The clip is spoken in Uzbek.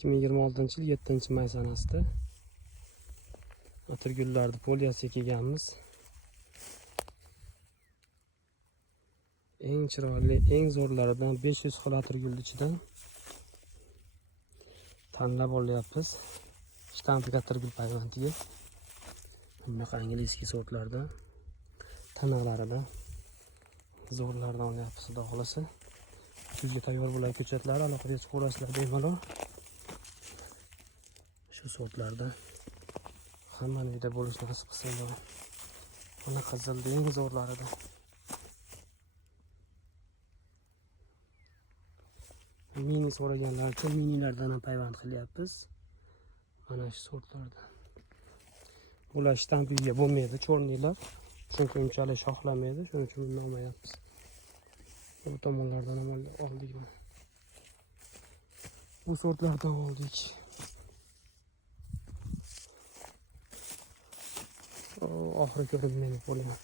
2026 yil 7-may sanasida atirgullarni poliyasiga kelganmiz. Eng chiroyli, eng zo'rlaridan 500 xil atirgulning ichidan tanlab olyapmiz. Shtampik atirgul payvandiga. Bunaqa angliyskiy sortlardan, tanalaridan zo'rlardan olyapmiz, xudo xolasa. Sizga tayyor bo'lgan ko'chatlar alohida chiqarasizlar bemalol. Shu sortlardan hammani uyda bo'lish nasib qilsin. Mana qizilning eng zo'rlaridan. Mini so'raganlar uchun minilardan ham payvand qilyapmiz. Mana shu sortlardan. Bular shtampiga bo'lmaydi, cho'rnilar. Chunki unchalik shoxlamaydi, shuning uchun bundan olmayapmiz. Bu tomonlardan ham oldik. Bu sortlardan oldik. Oxiri ko'rinmaydi qo'lga.